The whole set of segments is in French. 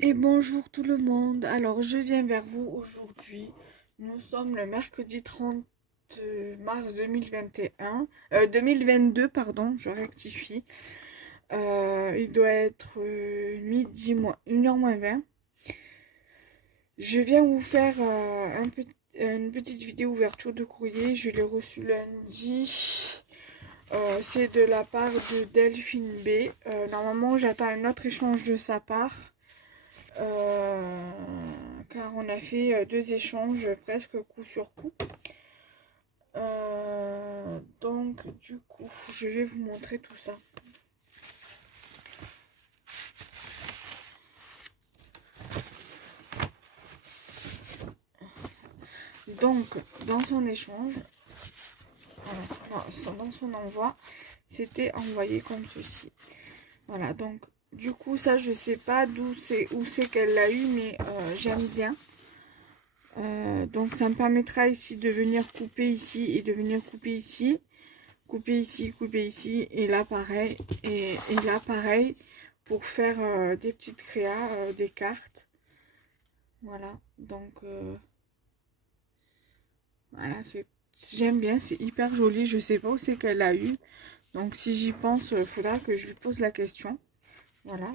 Et bonjour tout le monde. Alors je viens vers vous aujourd'hui. Nous sommes le mercredi 30 mars 2021, 2022 pardon, je rectifie. Il doit être midi moins 1h moins 20. Je viens vous faire une petite vidéo ouverture de courrier. Je l'ai reçu lundi. C'est de la part de Delphine B. Normalement j'attends un autre échange de sa part. Car on a fait deux échanges presque coup sur coup. Donc du coup, je vais vous montrer tout ça. Donc, dans son échange, dans son envoi, c'était envoyé comme ceci. Voilà, donc du coup, ça, je sais pas où c'est qu'elle l'a eu, mais j'aime bien. Donc ça me permettra ici de venir couper ici et de venir couper ici. Couper ici, et là pareil, et là pareil, pour faire des petites créas, des cartes. Voilà, donc voilà, j'aime bien, c'est hyper joli. Je sais pas où c'est qu'elle a eu, donc si j'y pense, faudra que je lui pose la question. Voilà,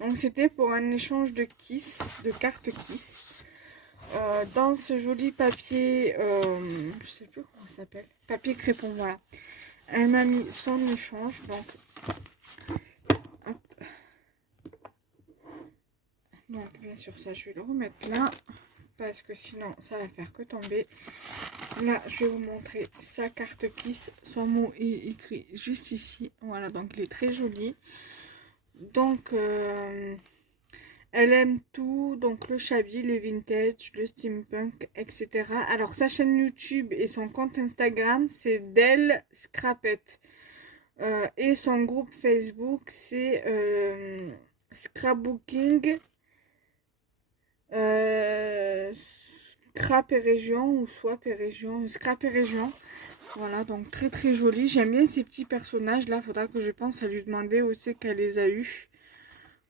donc c'était pour un échange de Kiss, de cartes Kiss. Dans ce joli papier, je sais plus comment ça s'appelle, papier crépon, voilà. Elle m'a mis son échange, donc hop. Donc bien sûr ça, je vais le remettre là, parce que sinon ça va faire que tomber. Là, je vais vous montrer sa carte Kiss. Son mot est écrit juste ici. Voilà, donc il est très joli. Donc, elle aime tout. Donc, le shabby, les vintage, le steampunk, etc. Alors, sa chaîne YouTube et son compte Instagram, c'est Del Scrapette. Et son groupe Facebook, c'est Scrapbooking. Scrap et région ou Swap et région, Scrap et région. Voilà, donc très très joli. J'aime bien ces petits personnages là. Faudra que je pense à lui demander où c'est qu'elle les a eus.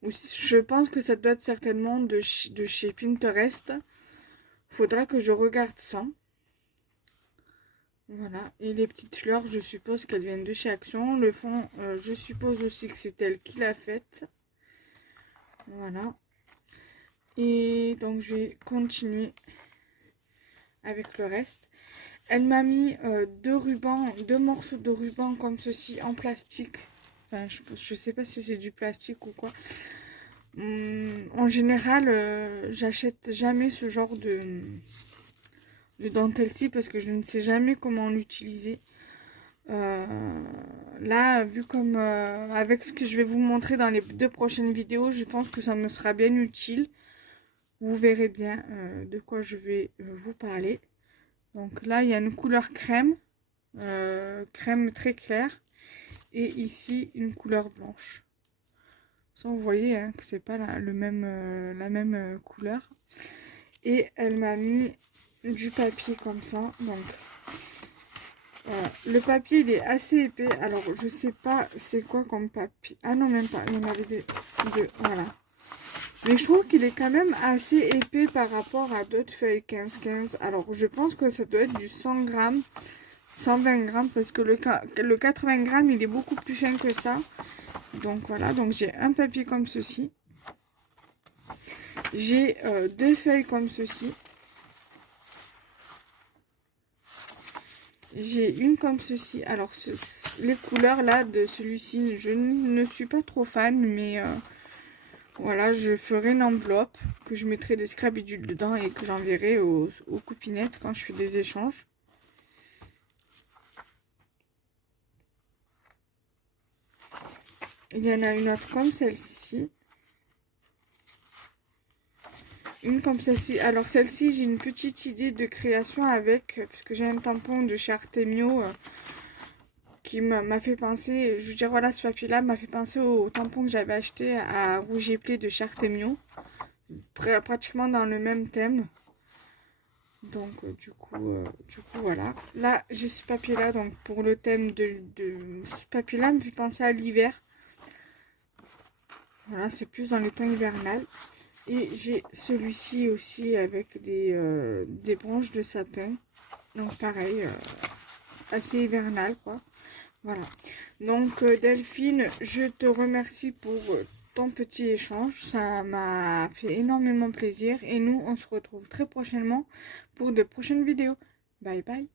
Je pense que ça doit être certainement de chez Pinterest. Faudra que je regarde ça. Voilà, et les petites fleurs, je suppose qu'elles viennent de chez Action. Le fond, je suppose aussi que c'est elle qui l'a faite. Voilà. Et donc je vais continuer avec le reste. Elle m'a mis deux morceaux de ruban comme ceci en plastique. Enfin, je sais pas si c'est du plastique ou quoi. En général, j'achète jamais ce genre de dentelle-ci parce que je ne sais jamais comment l'utiliser. Là, vu comme avec ce que je vais vous montrer dans les deux prochaines vidéos, je pense que ça me sera bien utile. Vous verrez bien de quoi je vais vous parler. Donc là, il y a une couleur crème, crème très claire, et ici une couleur blanche. Ça, vous voyez hein, que c'est pas la même couleur. Et elle m'a mis du papier comme ça. Donc le papier il est assez épais. Alors je sais pas c'est quoi comme papier. Ah non même pas. Il y en avait deux. Voilà. Mais je trouve qu'il est quand même assez épais par rapport à d'autres feuilles 15-15. Alors je pense que ça doit être du 100 grammes. 120 grammes parce que le 80 grammes il est beaucoup plus fin que ça. Donc voilà, donc j'ai un papier comme ceci. J'ai deux feuilles comme ceci. J'ai une comme ceci. Alors les couleurs là de celui-ci, je ne suis pas trop fan, mais voilà, je ferai une enveloppe que je mettrai des scrabidules dedans et que j'enverrai aux copinettes quand je fais des échanges. Il y en a une autre comme celle-ci. Une comme celle-ci. Alors celle-ci, j'ai une petite idée de création avec, puisque j'ai un tampon de chez Artemio qui m'a fait penser, je veux dire voilà, ce papier-là m'a fait penser au tampon que j'avais acheté à Rouge et Play de chez Artemio. Pratiquement dans le même thème. Donc du coup voilà. Là j'ai ce papier-là, donc pour le thème de ce papier-là me fait penser à l'hiver. Voilà, c'est plus dans le temps hivernal. Et j'ai celui-ci aussi avec des branches de sapin. Donc pareil, assez hivernal quoi. Voilà. Donc Delphine, je te remercie pour ton petit échange. Ça m'a fait énormément plaisir. Et nous, on se retrouve très prochainement pour de prochaines vidéos. Bye bye.